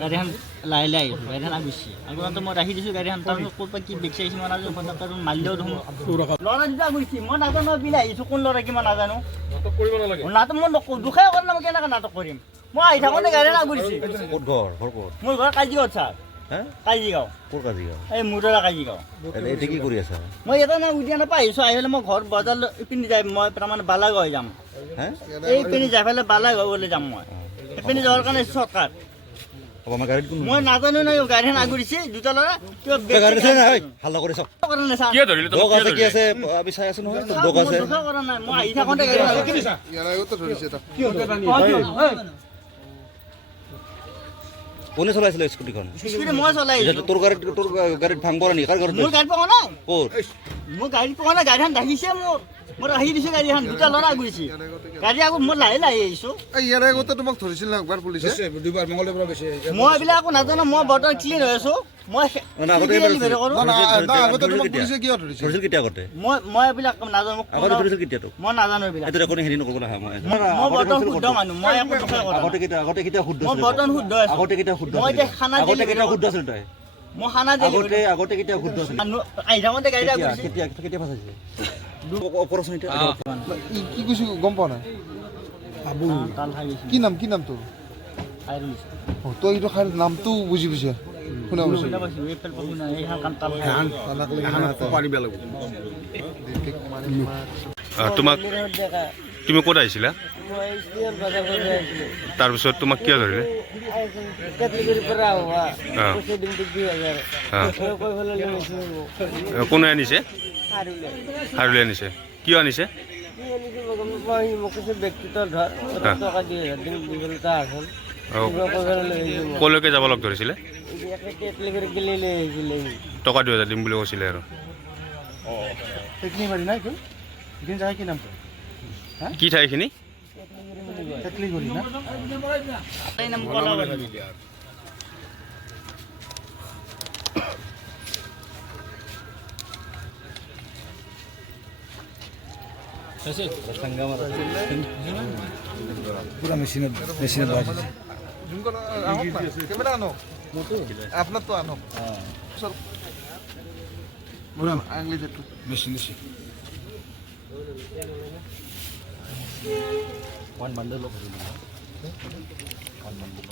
গাড়ীখন লাহে লাহে আহিছোঁ গাড়ীখন আগুচি আগতে মই ৰাখি দিছোঁ গাড়ীখন তাৰপিছত ক'ৰ পৰা কি বেগি আহিছোঁ মই নাজানো ফটাফট মাৰিলেও দেখোন ল'ৰা দুটা আগুচি মই নাজানো বিলাই আহিছোঁ কোন ল'ৰা কি মই নাজানো নাটক মই নকৰোঁ দুখাই কৰা নাই মই কেনেকৈ নাটক কৰিম মই আহি থাকোঁতে গাড়ীখন আগুৰিছে ক'ত ঘৰ ঘৰ ক'ত মোৰ ঘৰ কাজিগাঁৱত ছাৰ কাজিগাঁও ক'ৰ কাজিগাঁও এই মুদৰা কাজিগাঁও এতিয়া কি কৰি আছা মই ইয়াতে না উদিয়া নাপাই আহিছোঁ আহি পেলাই মই ঘৰ বজাৰ ইপিনে যাই মই তাৰমানে বালাগাঁও যাম এইপিনে যাই পেলাই বালাগাঁৱলৈ যাম মই এইপিনে যোৱাৰ কাৰণে চৰ্টকাট আমাৰ গাড়ীত কোন মই নাজানো নাই গাড়ীখন আগুৰিছে দুটা ল'ৰা কিবা গাড়ী আছে নাই হাল্লা কৰি চাওক কৰা নাই ছাৰ দোক আছে কি আছে আমি চাই আছো নহয় দোক আছে দুটা কৰা নাই মই আহি থাকোঁতে কোনে চলাইছিলে স্কুটিখন স্কুটি মই চলাই আহিছোঁ তোৰ গাড়ীত ভাং পৰা নেকি কাৰ ঘৰত মোৰ গাড়ী পোৱা নাই ক'ত মোৰ গাড়ী পোৱা নাই গাড়ীখন ৰাখিছে মোৰ আহি দিছোঁ গাড়ীখন দুটা ল'ৰা আগুৰিছে গাড়ী আগত মই লাহে লাহে আহিছোঁ ইয়াৰ আগতে তোমাক ধৰিছিল না একবাৰ পুলিচে মই এইবিলাক একো নাজানো মই বৰ্তমান ক্লিন হৈ আছোঁ মই আগতে তোমাক পুলিচে কিয় ধৰিছিল ধৰিছিল কেতিয়া আগতে মই এইবিলাক নাজানো আগতে ধৰিছিল কেতিয়া তোক মই নাজানো এইবিলাক এইটো কোনো হেৰি নকৰিব নহয় মই বৰ্তমান শুদ্ধ মানুহ মই একো কথা কৰা আগতে কেতিয়া শুদ্ধ মই আছিল বৰ্তমান শুদ্ধ আছোঁ আগতে কেতিয়া শুদ্ধ মই আছিল এতিয়া খানা আগতে কেতিয়া শুদ্ধ আছিল তই মই খানা আগতে কেতিয়া শুদ্ধ আছিল আহি থাকোঁতে গাড়ী আগুৰিছে কেতিয়া ফাঁচাইছে অপাৰেশ্যন এতিয়া কি কৈছো গম পোৱা নাই তাল খাই গৈছে কি নাম তোৰ খাই গৈছে তই এইটো খাই নামটো বুজি পাইছে শুনা পাইছো শুনা পাইছোঁ এইফাল শুনা এইখন কাণ তাল খাই তোমাক তুমি ক'ত আহিছিলা তাৰপিছত তোমাক কিয় ধৰিলে কোনে আনিছে হাৰুলে আনিছে কিয় আনিছে ক'লৈকে যাব লগ ধৰিছিলে টকা 2000 দিম বুলি কৈছিলে আৰু কি ঠাই এইখিনি পুৰা মেচিনত বাজিছে কেমেৰা আনক আপনার তো আনক আঙুলি দেখো machine one bundle of one bundle